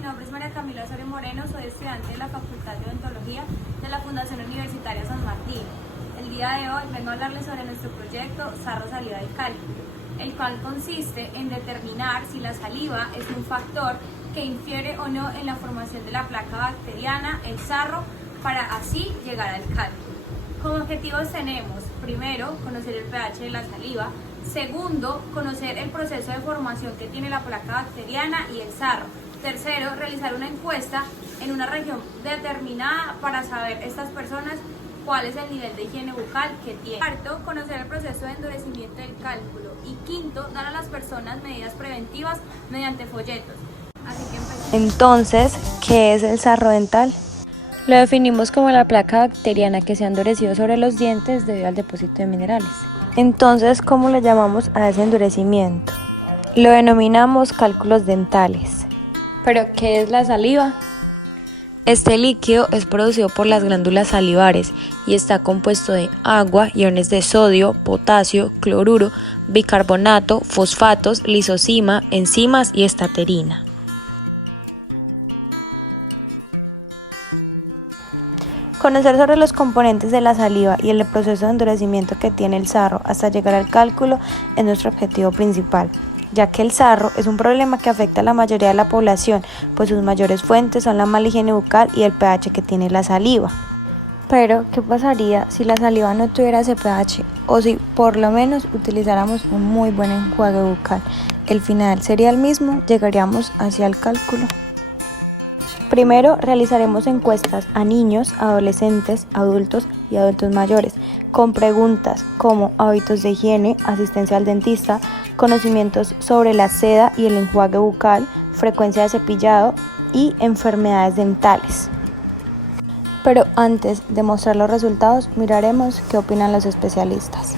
mi nombre es María Camila Osorio Moreno, soy estudiante de la Facultad de Odontología de la Fundación Universitaria San Martín. El día de hoy vengo a hablarles sobre nuestro proyecto Sarro-Saliva del Cálculo, el cual consiste en determinar si la saliva es un factor que infiere o no en la formación de la placa bacteriana, el sarro, para así llegar al cálculo. Como objetivos tenemos, primero, conocer el pH de la saliva. Segundo, conocer el proceso de formación que tiene la placa bacteriana y el sarro. Tercero, realizar una encuesta en una región determinada para saber estas personas cuál es el nivel de higiene bucal que tienen. Cuarto, conocer el proceso de endurecimiento del cálculo. Y quinto, dar a las personas medidas preventivas mediante folletos. Así que empecemos. Entonces, ¿qué es el sarro dental? Lo definimos como la placa bacteriana que se ha endurecido sobre los dientes debido al depósito de minerales. Entonces, ¿cómo le llamamos a ese endurecimiento? Lo denominamos cálculos dentales. ¿Pero qué es la saliva? Este líquido es producido por las glándulas salivares y está compuesto de agua, iones de sodio, potasio, cloruro, bicarbonato, fosfatos, lisozima, enzimas y estaterina. Conocer sobre los componentes de la saliva y el proceso de endurecimiento que tiene el sarro hasta llegar al cálculo es nuestro objetivo principal, ya que el sarro es un problema que afecta a la mayoría de la población, pues sus mayores fuentes son la mala higiene bucal y el pH que tiene la saliva. Pero, ¿qué pasaría si la saliva no tuviera ese pH? O si por lo menos utilizáramos un muy buen enjuague bucal. El final sería el mismo, llegaríamos hacia el cálculo. Primero realizaremos encuestas a niños, adolescentes, adultos y adultos mayores con preguntas como hábitos de higiene, asistencia al dentista, conocimientos sobre la seda y el enjuague bucal, frecuencia de cepillado y enfermedades dentales. Pero antes de mostrar los resultados, miraremos qué opinan los especialistas.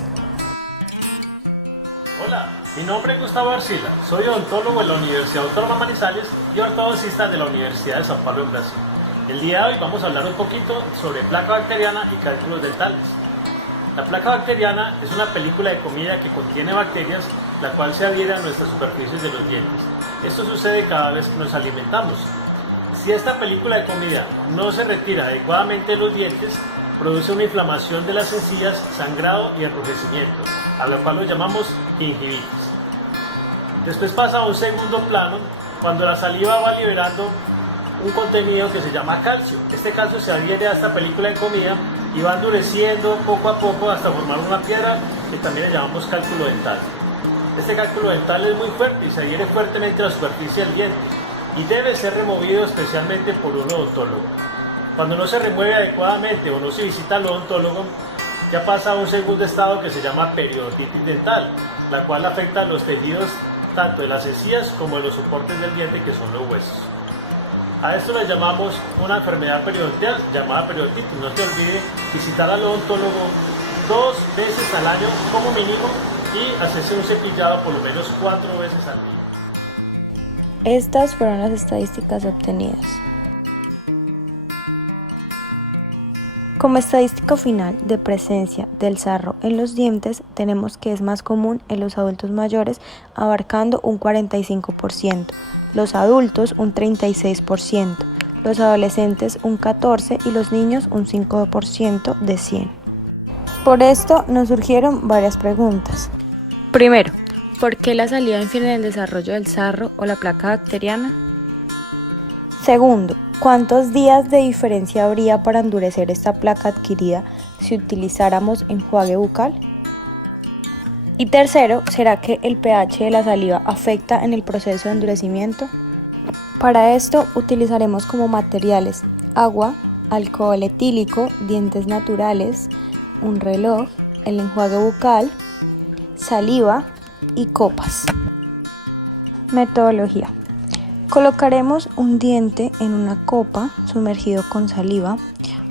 Hola, mi nombre es Gustavo Arcila, soy odontólogo de la Universidad Autónoma Manizales y ortodoncista de la Universidad de Sao Paulo en Brasil. El día de hoy vamos a hablar un poquito sobre placa bacteriana y cálculos dentales. La placa bacteriana es una película de comida que contiene bacterias, la cual se adhiere a nuestras superficies de los dientes. Esto sucede cada vez que nos alimentamos. Si esta película de comida no se retira adecuadamente de los dientes, produce una inflamación de las encías, sangrado y enrojecimiento, a lo cual lo llamamos gingivitis. Después pasa a un segundo plano cuando la saliva va liberando un contenido que se llama calcio. Este calcio se adhiere a esta película de comida y va endureciendo poco a poco hasta formar una piedra que también le llamamos cálculo dental. Este cálculo dental es muy fuerte y se adhiere fuertemente a la superficie del diente y debe ser removido especialmente por un odontólogo. Cuando no se remueve adecuadamente o no se visita al odontólogo, ya pasa a un segundo estado que se llama periodontitis dental, la cual afecta a los tejidos tanto de las encías como de los soportes del diente, que son los huesos. A esto le llamamos una enfermedad periodontal llamada periodontitis. No se olvide visitar al odontólogo 2 veces al año como mínimo y hacerse un cepillado por lo menos 4 veces al día. Estas fueron las estadísticas obtenidas. Como estadística final de presencia del sarro en los dientes, tenemos que es más común en los adultos mayores, abarcando un 45%, los adultos un 36%, los adolescentes un 14% y los niños un 5% de 100. Por esto nos surgieron varias preguntas. Primero, ¿por qué la saliva infiere en el desarrollo del sarro o la placa bacteriana? Segundo, ¿cuántos días de diferencia habría para endurecer esta placa adquirida si utilizáramos enjuague bucal? Y tercero, ¿será que el pH de la saliva afecta en el proceso de endurecimiento? Para esto utilizaremos como materiales agua, alcohol etílico, dientes naturales, un reloj, el enjuague bucal, saliva y copas. Metodología. Colocaremos un diente en una copa sumergido con saliva,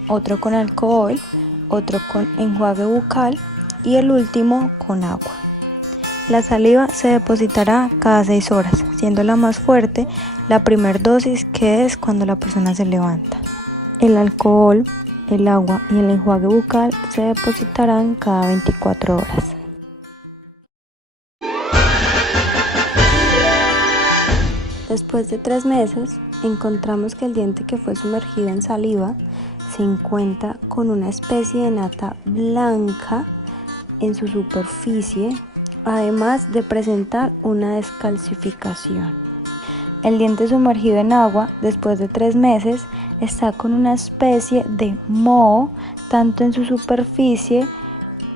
otro con alcohol, otro con enjuague bucal y el último con agua. La saliva se depositará cada 6 horas, siendo la más fuerte la primera dosis, que es cuando la persona se levanta. El alcohol, el agua y el enjuague bucal se depositarán cada 24 horas. Después de 3 meses, encontramos que el diente que fue sumergido en saliva se encuentra con una especie de nata blanca en su superficie, además de presentar una descalcificación. El diente sumergido en agua después de 3 meses está con una especie de moho tanto en su superficie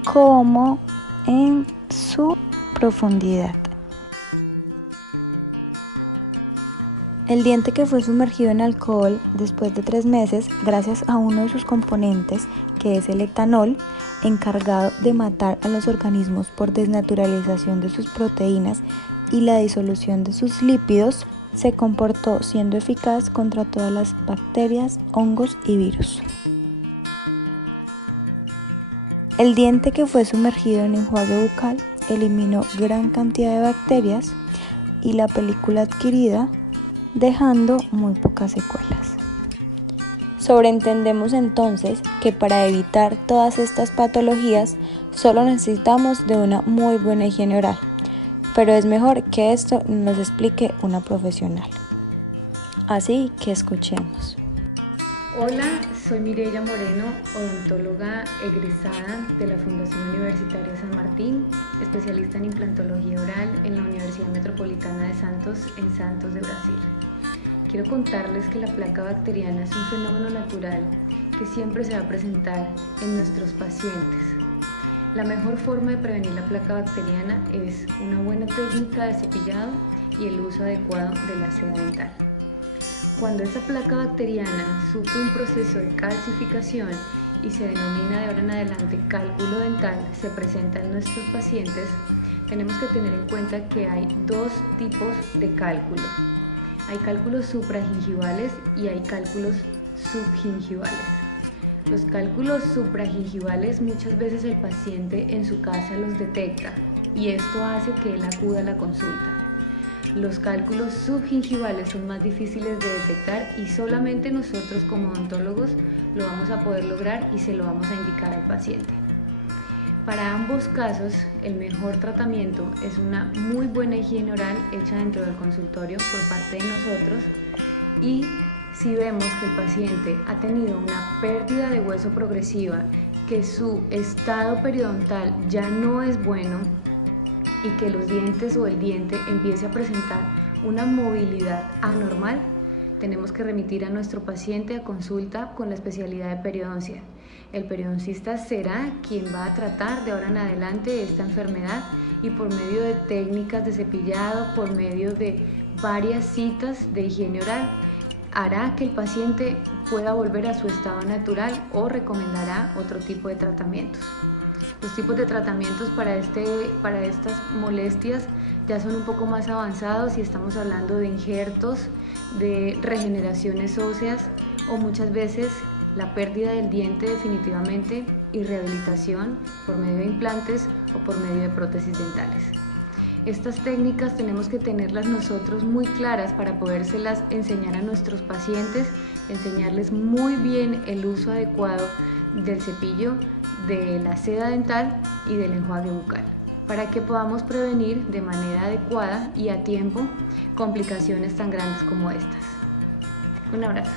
como en su profundidad. El diente que fue sumergido en alcohol después de 3 meses, gracias a uno de sus componentes, que es el etanol, encargado de matar a los organismos por desnaturalización de sus proteínas y la disolución de sus lípidos, se comportó siendo eficaz contra todas las bacterias, hongos y virus. El diente que fue sumergido en enjuague bucal eliminó gran cantidad de bacterias y la película adquirida, dejando muy pocas secuelas. Sobreentendemos entonces que para evitar todas estas patologías solo necesitamos de una muy buena higiene oral, pero es mejor que esto nos explique una profesional. Así que escuchemos. Hola, soy Mireya Moreno, odontóloga egresada de la Fundación Universitaria San Martín, especialista en implantología oral en la Universidad Metropolitana de Santos, en Santos de Brasil. Quiero contarles que la placa bacteriana es un fenómeno natural que siempre se va a presentar en nuestros pacientes. La mejor forma de prevenir la placa bacteriana es una buena técnica de cepillado y el uso adecuado de la seda dental. Cuando esa placa bacteriana sufre un proceso de calcificación y se denomina de ahora en adelante cálculo dental, se presenta en nuestros pacientes, tenemos que tener en cuenta que hay 2 tipos de cálculos. Hay cálculos supragingivales y hay cálculos subgingivales. Los cálculos supragingivales muchas veces el paciente en su casa los detecta y esto hace que él acuda a la consulta. Los cálculos subgingivales son más difíciles de detectar y solamente nosotros como odontólogos lo vamos a poder lograr y se lo vamos a indicar al paciente. Para ambos casos, el mejor tratamiento es una muy buena higiene oral hecha dentro del consultorio por parte de nosotros y si vemos que el paciente ha tenido una pérdida de hueso progresiva, que su estado periodontal ya no es bueno, y que los dientes o el diente empiece a presentar una movilidad anormal, tenemos que remitir a nuestro paciente a consulta con la especialidad de periodoncia. El periodoncista será quien va a tratar de ahora en adelante esta enfermedad y por medio de técnicas de cepillado, por medio de varias citas de higiene oral, hará que el paciente pueda volver a su estado natural o recomendará otro tipo de tratamientos. Los tipos de tratamientos para estas molestias ya son un poco más avanzados y estamos hablando de injertos, de regeneraciones óseas o muchas veces la pérdida del diente definitivamente y rehabilitación por medio de implantes o por medio de prótesis dentales. Estas técnicas tenemos que tenerlas nosotros muy claras para podérselas enseñar a nuestros pacientes, enseñarles muy bien el uso adecuado del cepillo, de la seda dental y del enjuague bucal, para que podamos prevenir de manera adecuada y a tiempo complicaciones tan grandes como estas. Un abrazo.